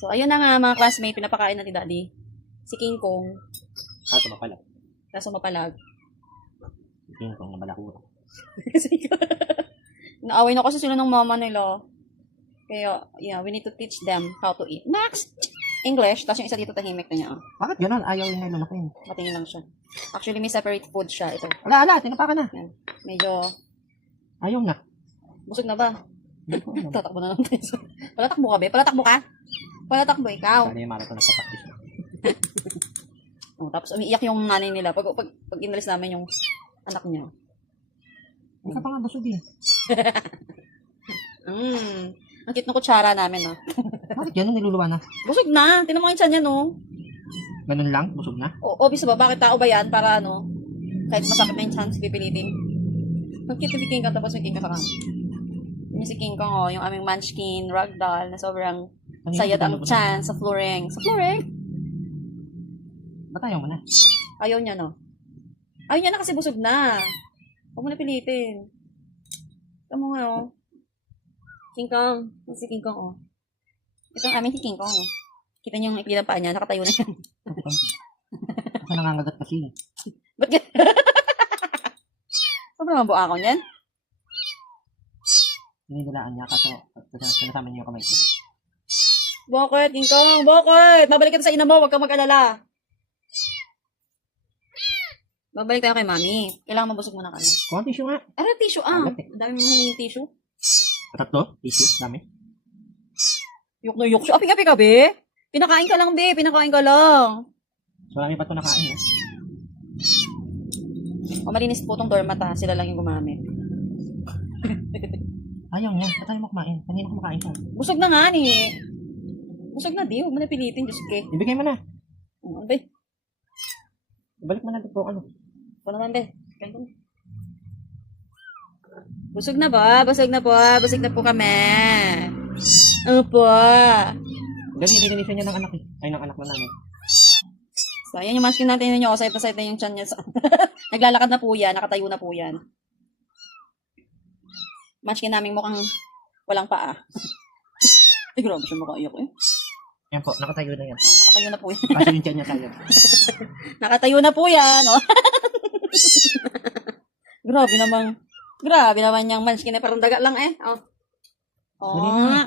So, ayun na nga mga classmate, pinapakain na ni Daddy. Si King Kong. Kaso mapalag. Kaso mapalag. King Kong na malakura. Naaway na kasi sila ng mama nila. Kaya, yeah, we need to teach them how to eat. Next! English. Tapos yung isa dito tahimik na niya. Oh. Bakit ganun? Ayaw yung lalaking. Matingin lang siya. Actually, may separate food siya. Ito. Ala, tinapa ka na. Yan. Medyo, Ayaw na. busog na ba? Tatakbo na lang tayo. Palatakbo ka, be? Palatakbo ka? Palatakbo ikaw. Sana yung marathon nagpapaktis. Oh, tapos umiiyak yung nanay nila. Pag inalis namin yung anak niya. Hindi ka pa nga busog eh. Ang cute ng kutsara namin, no? Bakit ganun niluluwa na? Busog na. Tinan mo yung tiyan niya, no? Ganun lang? Busog na? O, obvious ba? Bakit tao ba yan? Para ano? Kahit masakit na yung chance, pipilitin. Ang cute ni King Kong, tapos may King Kong sa kanya. Yung si King Kong, oh, yung aming munchkin, ragdoll, na sobrang sayad ang chance sa flooring. Sa flooring? Ba't ayaw mo na? Ayaw niya, no? Ayaw niya na kasi busog na. Huwag mo na pilitin. Tama nga, oh. King Kong. Si King Kong, oh. Ito ang aming si King Kong, oh. Kita niyo yung ipilang paa niya, nakatayo na siya. Kasi nangangagat kasi. Ba't gan- Sobrang mabuha ako niyan. Hinihilaan niya kaso sinasama niyo yung kamay ko. Bakit, King Kong? Bakit? Babalik kita sa ina mo, huwag kang mag-alala. Babalik tayo kay Mami. Kailangan mabusog muna ka na. Kuha tissue nga. Ano tissue? Ah, Alat eh. ang dami mong hinging tissue. Tatlo? Tissue? Dami? Yok na yok siya. Api-api ka, be. Pinakain ka lang, be. Pinakain ka lang. So, marami pa ito nakain eh. O, malinis po itong doormat, ha. Sila lang yung gumamit. Ayaw niya. Ba't ayaw mo kumain? Kanina kumakain ka. Busog na nga, ni. Busog na, di. Huwag mo na pilitin, Diyos ke. Ibigay mo na. Ano, be? Ibalik mo na dito ano. Ito naman, be. Busog na ba? Busog na po. Busog na po kami. Opo. Dali, nilinisan niya ng anak eh. Ay, ng anak na namin. So, ayan yung munchkin natin ninyo. Side na side na yung chan niya. Naglalakad na po yan. Nakatayo na po yan. Munchkin namin mukhang walang paa. Ay, grabe siya makaiyak eh. Yan po, nakatayo na yan. Oh, nakatayo na po yan. Kasi yung tiyan niya tayo. Nakatayo na po yan. Oh. Grabe naman. Grabe naman yung munchkin eh. Parang daga lang eh. Oh. Oh.